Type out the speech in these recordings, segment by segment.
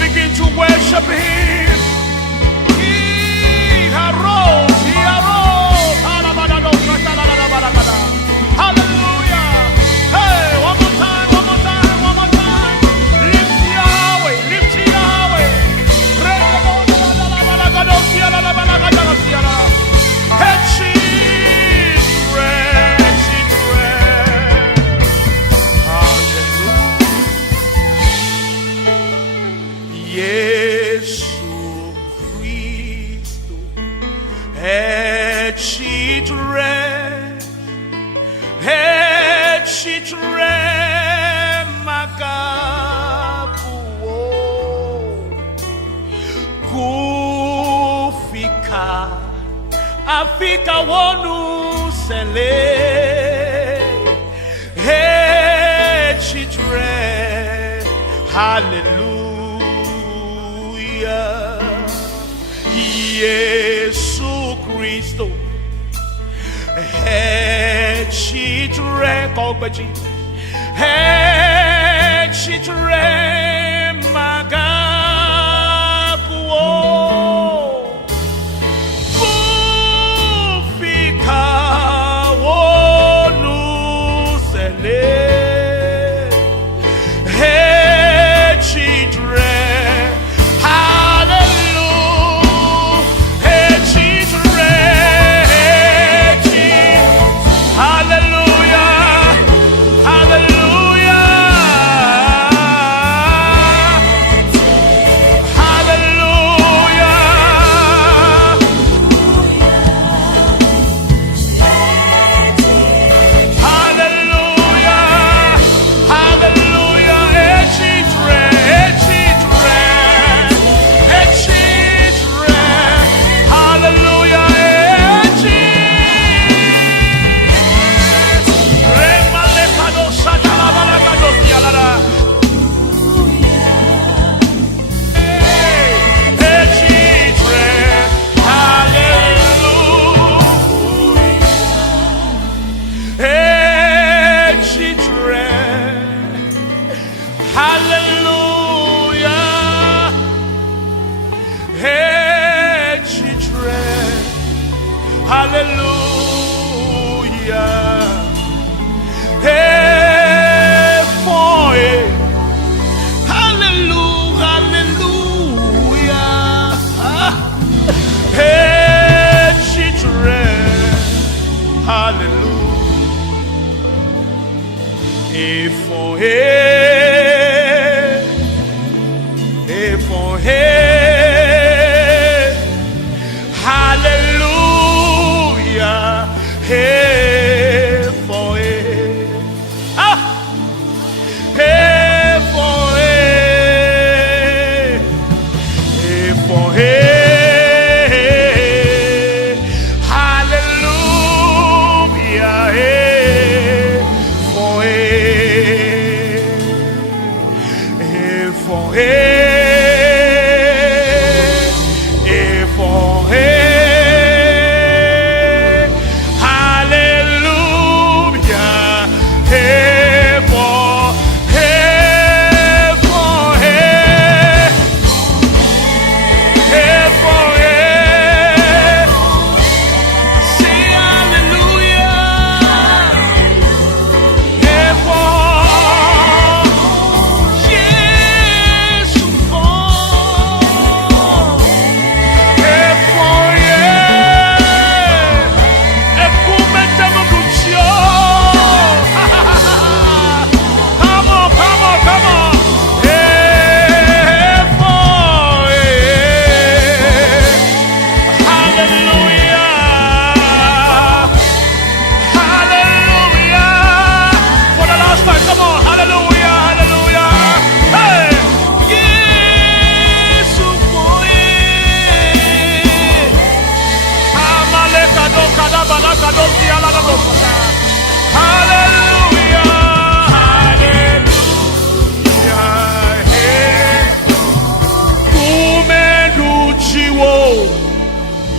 begin to worship Him. He arose. Hallelujah. Hey, one more time. Lift Yahweh. Yesu Cristo kufika afika wonu sele chitre. Hallelujah. Yesu Cristo chitre kogbeji chitre magakuo kufika wonu sele chitre.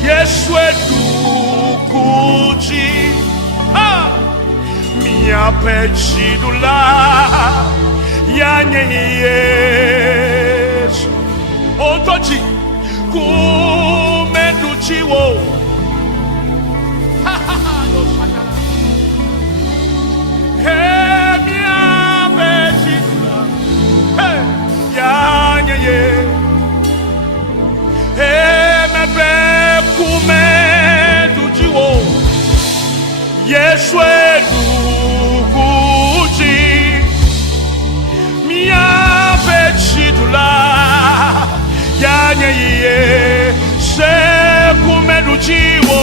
Yesu edukuji mia pechidula yanye Yesu kumeduchiwo. Hey, miabe chidula. Hey, ya nye ye. Hey, mebe kumeduchiwo. Yeshwe dukuchi. Miabe chidula. Ya nye ye. Se kumeduchiwo.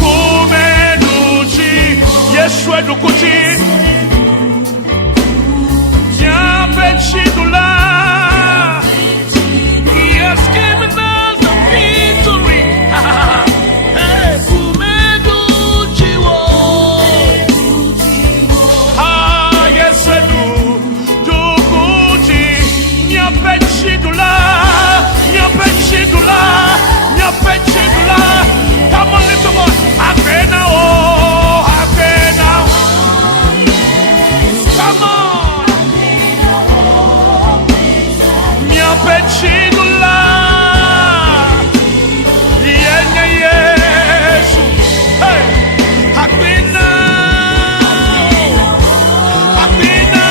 Kumeduchi. Yeshwe dukuchi. Miabe chidula. He has given us the victory. Hey, kumeduchiwo. Ah, yes, I do. Dukuchi. Miabe chidula. Miabe chidula. Miabe chidula. Come on, lift the one. Akena o. Akena. Come on. Miabe chidula. Yenye Yesu. Hey. Akena. Akena.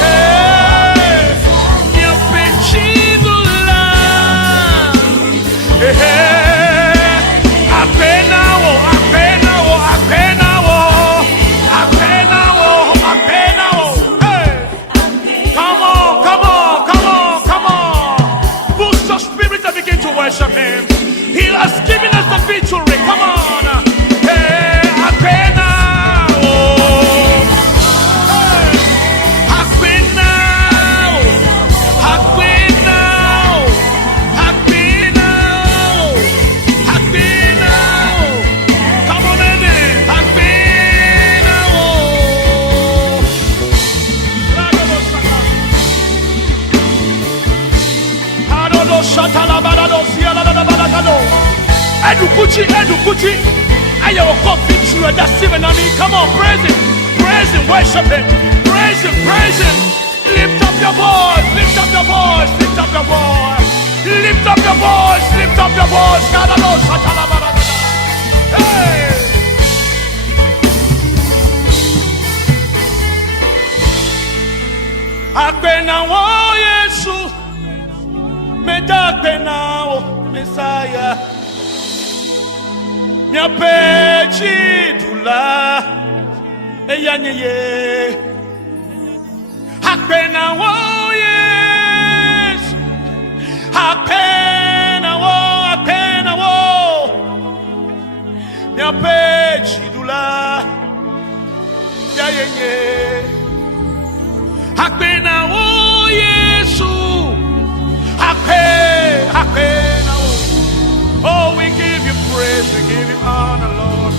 Hey. Miabe chidula. Hey. Akena o. Akena o. Akena o. Akena o. Akena o. Hey. Come on, come on, come on, come on. Boost your spirit and begin to worship Him. He has given us the victory. Come on. Hey, Akena. Oh. Hey. Akena. Akena. Akena. Akena. Come on, Eddie. Akena. Edukuchi, Edukuchi. Ayo ko victory that's even on me. Come on, praise Him, worship Him, praise Him, praise Him. Lift up your voice, lift up your voice, lift up your voice, lift up your voice, lift up your voice. Hey. Akpena wo Yesu. Medakpenao, Messiah. Miabe chidula. Eyanyeye. Akpenao, yes. Akpenao, Akpenao. Miabe chidula. Yayeye. Akpenao, Yesu. Oh, we give you praise, we give you honor, Lord.